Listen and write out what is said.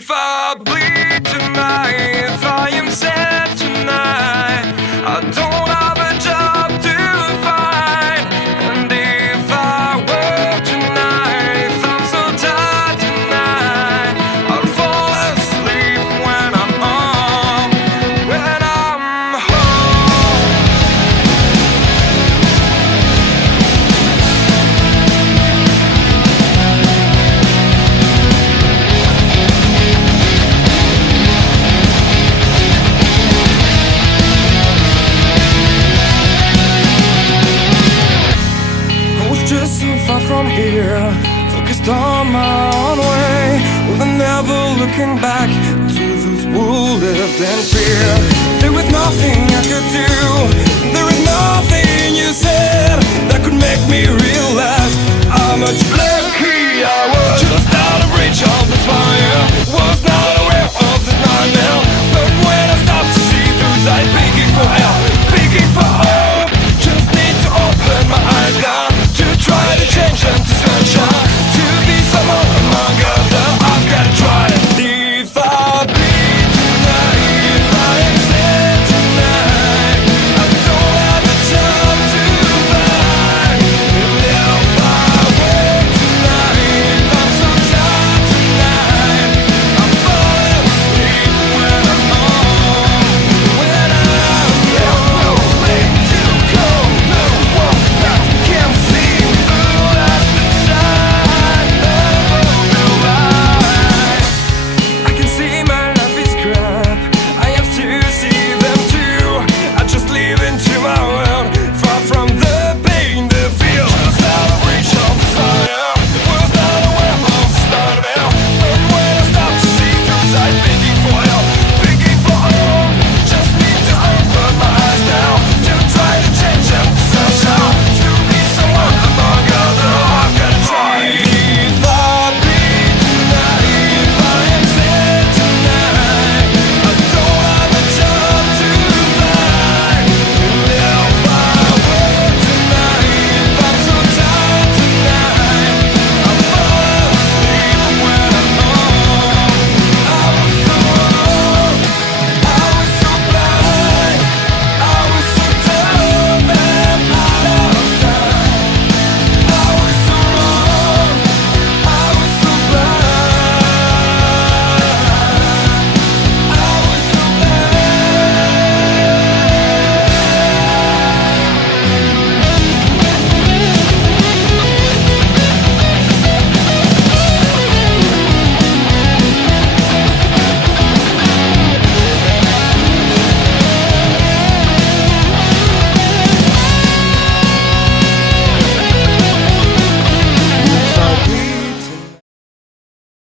if I bleed tonight, if I am sad tonight, I don't have a job to find. And if I work tonight, if I'm so tired tonight, I'll fall asleep when I'm home, when I'm home. Just so far from here, focused on my own way, with never looking back to those who lived in fear. There was nothing I could do, there was nothing you said that could make me realize how much